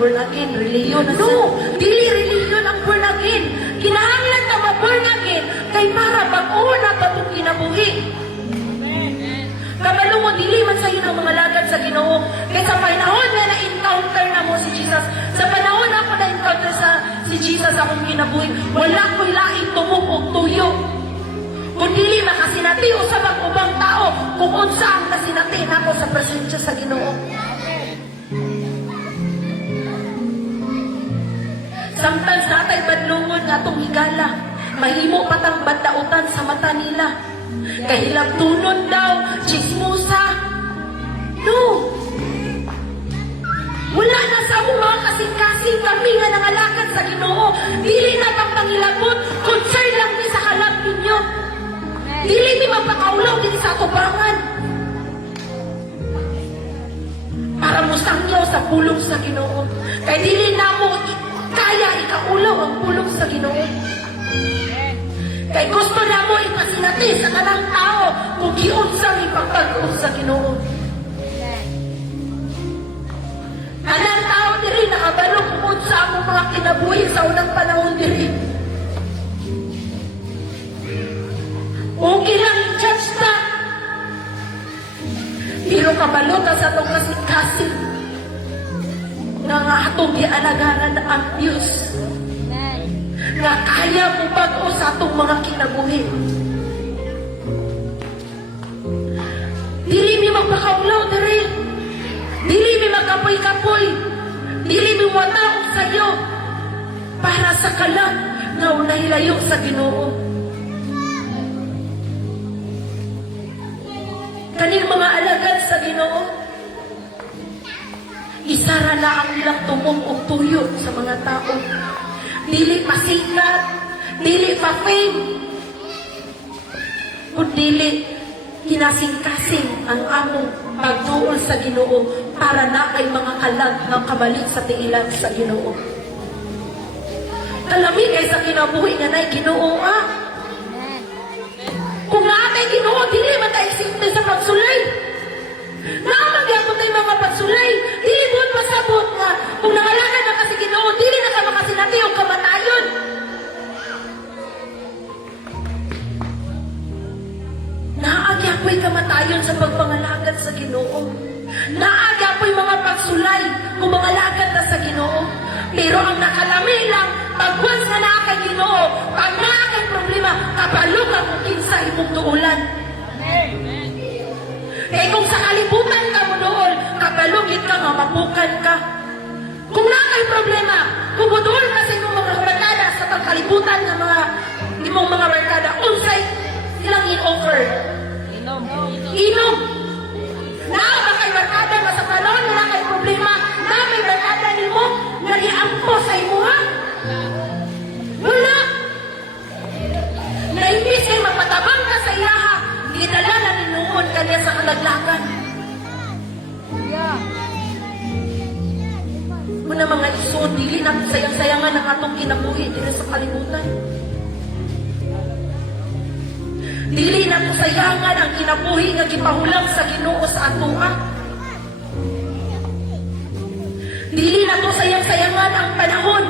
born again, reliyon. No, dili reliyon ang born again. Kinahanglan na ma-born again kay para mag-uho na patong kinabuhi. Kabalo mo, dili man sa'yo ng mga lagad sa Ginoo. Kaya sa panahon nga na-encounter na mo si Jesus, sa panahon ako na-encounter si Jesus akong kinabuhi, wala ko'y laing tumok o tuyo. Kung dili makasinati o sa ubang tao, kung unsa ang nasinati na ako sa presensya sa Ginoo. Sometimes natay badlungon nga itong higala, mahimo patang bandautan sa mata nila. Kahilang tunon daw, chismosa. No. Wala na sa among mga kasing-kasing kami nga nangalakad sa Ginoo. Dili na pang pangilabot, concern lang ni sa halap ninyo. Dili ni magpakaulaw din sa atubangan. Para musangyaw sa pulong sa Ginoo. Kaya dili na mo kaya ikaulaw ang pulong sa Ginoo. Kay gusto na mo ipasinati sa kanang tao kung giunsang ipagpag-o sa Ginoo. Kanang tao diri nakabalo kung sa among mga kinabuhi sa unang panahon diri. Okay lang i-judge ta. Pero kabalo ta sa itong kasing-kasing nga atong gialagaran na abuse. Nga kaya mo pag-o sa itong mga kinabuhi. Dili mi magpakaulaw diri. Dili mi magkapoy-kapoy. Dili mi wataog sa'yo para sa kalang nga unay layo sa Ginoo. Kaning mga alagad sa Ginoo, isara na ang ilang tumong o tuyo sa mga tao. Dili pa sikat, dili pa fame, kung dili kinasing-kasing ang among pagtuol sa Ginoo para na ay mga kalag ng kabalik sa tiilan sa Ginoo. Kalami kay sa kinabuhi nga na'y Ginoo Kung naatay Ginoo, dili man tayo simple sa pagsulay. Naamagyan tayo mga pagsulay, dili buot masabot nga kung nangalakan na kasi Ginoo, dili na ka makasinati o kamatayon. Naagya ko'y kamatayon sa pagpangalagad sa Ginoo. Naagya ko'y mga pagsulay kung mga lagad na sa Ginoo. Pero ang nakalami lang, pagwas na naakay Ginoo, pag naakay problema, kapalo ka kung kinsa imong tuulan. Kaya kung sa kalibutan ka mo noon, kapalugit ka nga, mapukan ka. Kung naakay problema, kubuduol ka sa imong mga barkada sa pagkalibutan ng imong mga barkada, unsay silang in-offer. Inom. Na kay barkada nga sa panahon na kay problema, na may barkada nimo nga iampo sa imo ha? Wala. Na imbis kay magpatabang ka sa ilaha, gidala na ninuon kaniya sa kalaglagan. Muna mga isod, dili na sayang-sayangan ang atong kinabuhi dito sa kalibutan. Dili na to sayangan ang kinabuhi nga gipahulam sa Ginoo sa atoa. Dili na to sayang-sayangan ang panahon